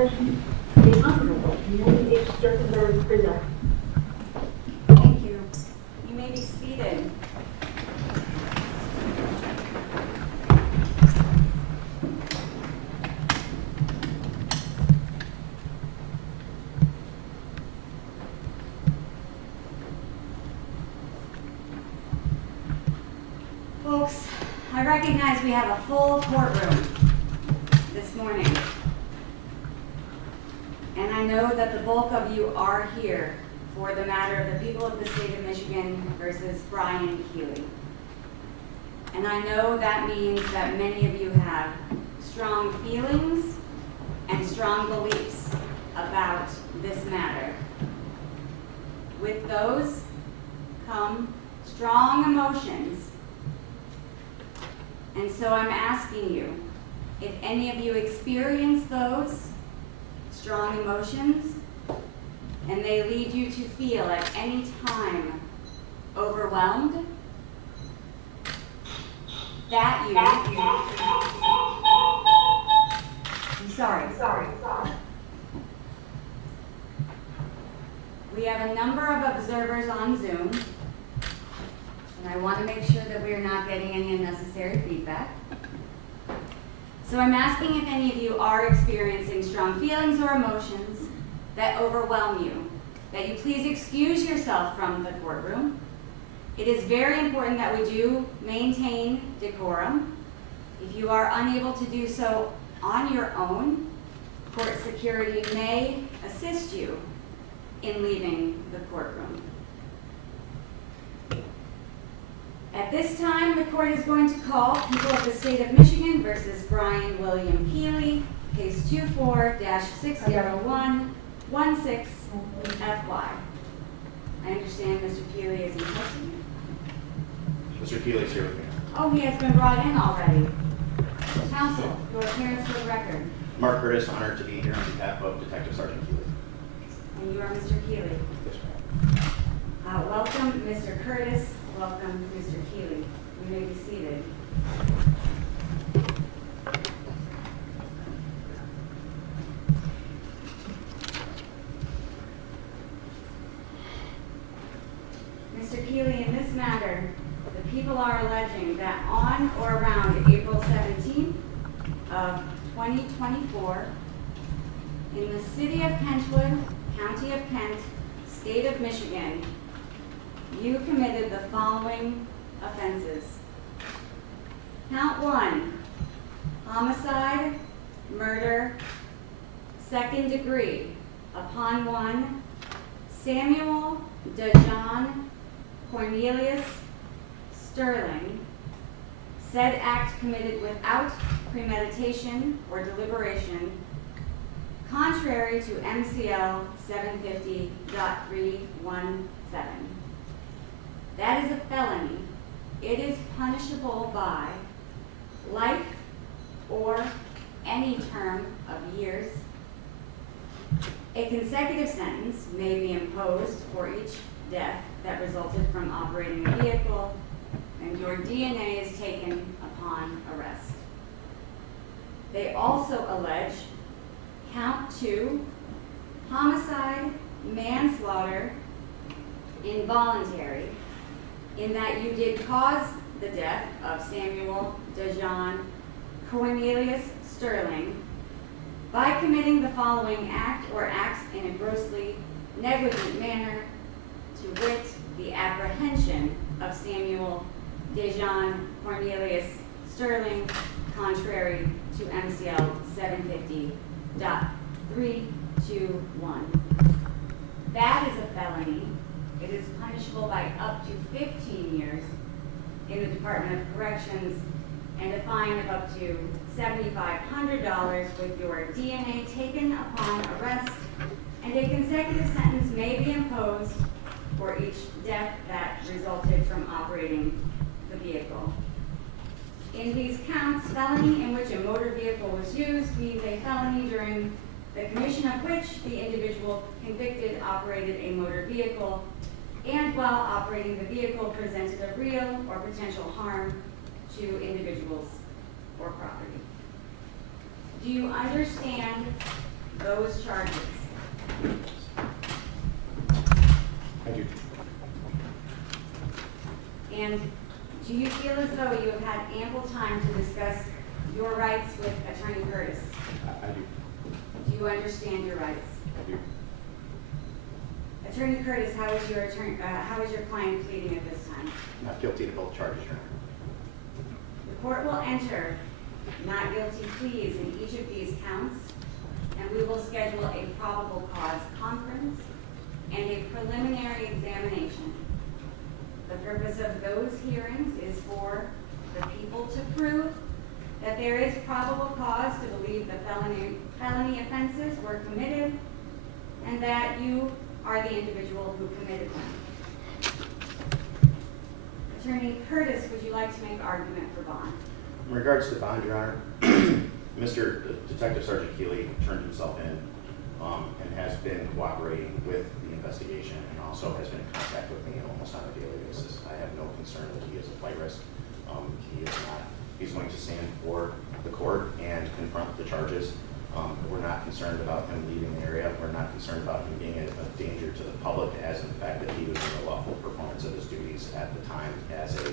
session. The Honorable United States Justice presents. Thank you. You may be seated. Folks, I recognize we have a full courtroom this morning. And I know that the bulk of you are here for the matter of the people of the state of Michigan versus Brian Keeley. And I know that means that many of you have strong feelings and strong beliefs about this matter. With those come strong emotions. And so I'm asking you, if any of you experience those strong emotions, and they lead you to feel at any time overwhelmed, I'm sorry. We have a number of observers on Zoom, and I want to make sure that we are not getting any unnecessary feedback. So I'm asking if any of you are experiencing strong feelings or emotions that overwhelm you, that you please excuse yourself from the courtroom. It is very important that we do maintain decorum. If you are unable to do so on your own, court security may assist you in leaving the courtroom. At this time, the court is going to call People of the State of Michigan versus Brian William Keeley, case 24-60116FY. I understand Mr. Keeley is in custody. Mr. Keeley is here with me. Oh, he has been brought in already. Counsel, your appearance for the record. Mark Curtis, honored to be here on behalf of Detective Sergeant Keeley. And you are Mr. Keeley. Yes, ma'am. Welcome, Mr. Curtis. Welcome, Mr. Keeley. You may be seated. Mr. Keeley, in this matter, the people are alleging that on or around April 17th of 2024, in the city of Kentwood, county of Kent, state of Michigan, you committed the following offenses. Count 1, homicide, murder, second degree, upon one, Samuel DeJohn Cornelius Sterling, said act committed without premeditation or deliberation, contrary to MCL 750.317. That is a felony. It is punishable by life or any term of years. A consecutive sentence may be imposed for each death that resulted from operating a vehicle, and your DNA is taken upon arrest. They also allege count 2, homicide, manslaughter, involuntary, in that you did cause the death of Samuel DeJohn Cornelius Sterling by committing the following act or acts in a grossly negligent manner, to wit, the apprehension of Samuel DeJohn Cornelius Sterling, contrary to MCL 750.321. That is a felony. It is punishable by up to 15 years in the Department of Corrections and a fine of up to $7,500 with your DNA taken upon arrest, and a consecutive sentence may be imposed for each death that resulted from operating the vehicle. In these counts, felony in which a motor vehicle was used means a felony during the commission of which the individual convicted operated a motor vehicle and while operating the vehicle presented a real or potential harm to individuals or property. Do you understand those those charges? I do. And do you feel as though you have had ample time to discuss your rights with Attorney Curtis? I do. Do you understand your rights? I do. Attorney Curtis, how is your client pleading at this time? Not guilty to both charges, Your Honor. The court will enter not guilty pleas in each of these counts, and we will schedule a probable cause conference and a preliminary examination. The purpose of those hearings is for the people to prove that there is probable cause to believe the felony offenses were committed and that you are the individual who committed them. Attorney Curtis, would you like to make argument for bond? In regards to bond, Your Honor, Mr. Detective Sergeant Keeley turned himself in and has been cooperating with the investigation and also has been in contact with me almost on a daily basis. I have no concern that he is a flight risk. He is not. He's going to stand for the court and confront the charges. We're not concerned about him leaving the area. We're not concerned about him being a danger to the public, as in the fact that he was in the lawful performance of his duties at the time as a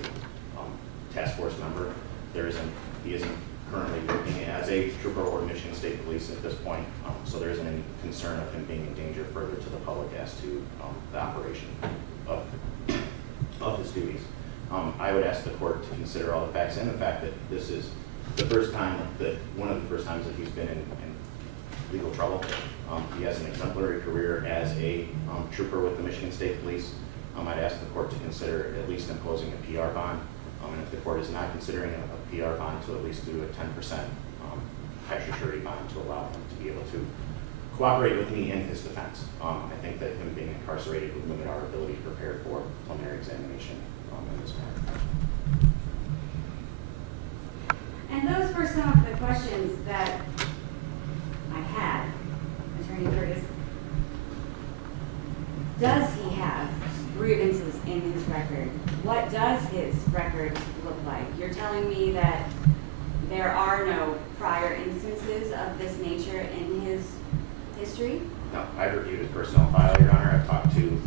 task force member. He isn't currently working as a trooper or Michigan State Police at this point, so there isn't any concern of him being in danger further to the public as to the operation of his duties. I would ask the court to consider all the facts and the fact that this is the first time one of the first times that he's been in legal trouble. He has an exemplary career as a trooper with the Michigan State Police. I'd ask the court to consider at least imposing a PR bond. And if the court is not considering a PR bond, to at least do a 10% extra surety bond to allow him to be able to cooperate with me in his defense. I think that him being incarcerated would limit our ability to prepare for preliminary examination in this matter. And those were some of the questions that I had, Attorney Curtis. Does he have grievances in his record? What does his record look like? You're telling me that there are no prior instances of this nature in his history? No, I've reviewed his personnel file, Your Honor. I've talked to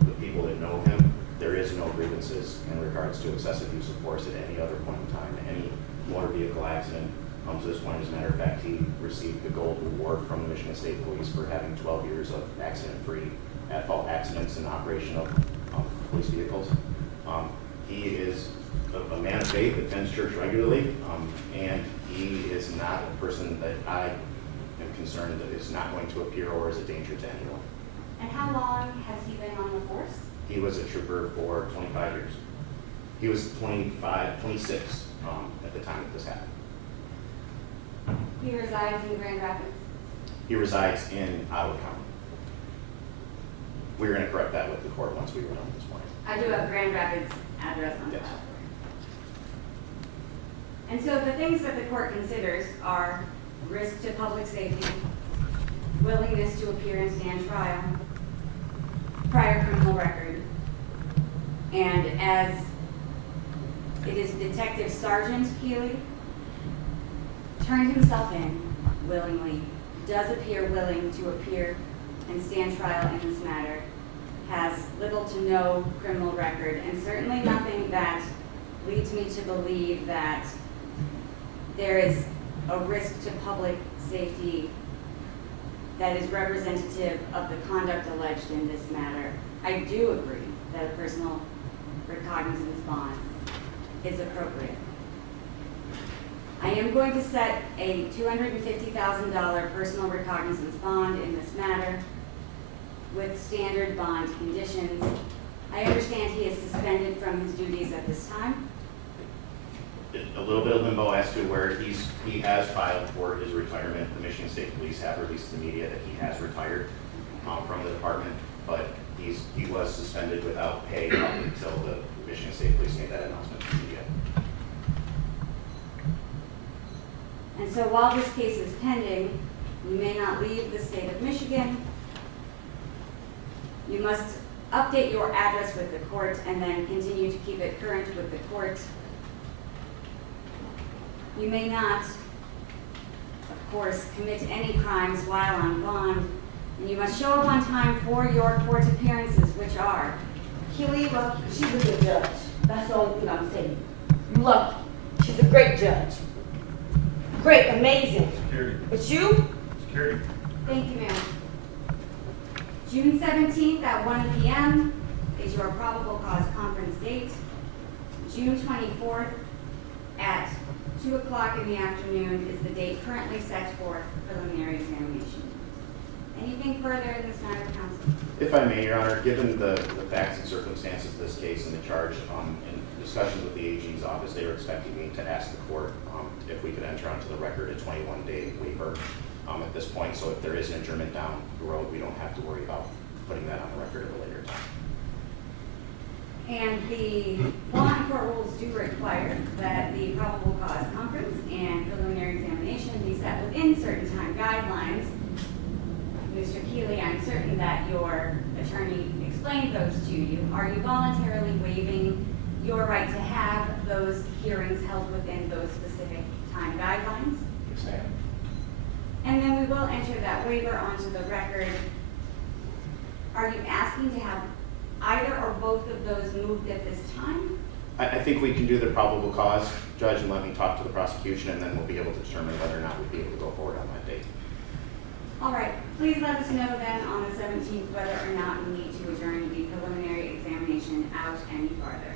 the people that know him. There is no grievances in regards to excessive use of force at any other point in time, any motor vehicle accident. To this point, as a matter of fact, he received the Gold Award from the Michigan State Police for having 12 years of accident-free at-fault accidents in operation of police vehicles. He is a man of faith, attends church regularly, and he is not a person that I am concerned that is not going to appear or is a danger to anyone. And how long has he been on the force? He was a trooper for 25 years. He was 26 at the time that this happened. He resides in Grand Rapids? He resides in Ottawa County. We're going to correct that with the court once we run on this point. I do have Grand Rapids address on Yes. file. And so the things that the court considers are risk to public safety, willingness to appear and stand trial, prior criminal record, and as it is Detective Sergeant Keeley turned himself in willingly, does appear willing to appear and stand trial in this matter, has little to no criminal record, and certainly nothing that leads me to believe that there is a risk to public safety that is representative of the conduct alleged in this matter. I do agree that a personal recognizance bond is appropriate. I am going to set a $250,000 personal recognizance bond in this matter with standard bond conditions. I understand he is suspended from his duties at this time. A little bit of limbo as to where he has filed for his retirement. The Michigan State Police have released to the media that he has retired from the department, but he was suspended without pay up until the Michigan State Police made that announcement to the media. And so while this case is pending, you may not leave the state of Michigan. You must update your address with the court and then continue to keep it current with the court. You may not, of course, commit any crimes while on bond, and you must show up on time for your court appearances, which are Keely, look, she's a good judge. That's the only thing I'm saying. You lucky. She's a great judge. Great, amazing. Security. But you? Security. Thank you, ma'am. June 17th at 1 p.m. is your probable cause conference date. June 24th at 2 o'clock in the afternoon is the date currently set for preliminary examination. Anything further in this matter, counsel? If I may, Your Honor, given the facts and circumstances of this case and the charge, in discussions with the AG's office, they were expecting me to ask the court if we could enter onto the record a 21-day waiver at this point. So if there is an adjournment down the road, we don't have to worry about putting that on the record at a later time. And the bond court rules do require that the probable cause conference and preliminary examination be set within certain time guidelines. Mr. Keeley, I'm certain that your attorney explained those to you. Are you voluntarily waiving your right to have those hearings held within those specific time guidelines? Yes, ma'am. And then we will enter that waiver onto the record. Are you asking to have either or both of those moved at this time? I think we can do the probable cause, Judge, and let me talk to the prosecution, and then we'll be able to determine whether or not we'd be able to go forward on that date. All right, please let us know then on the 17th whether or not we need to adjourn the preliminary examination out any farther.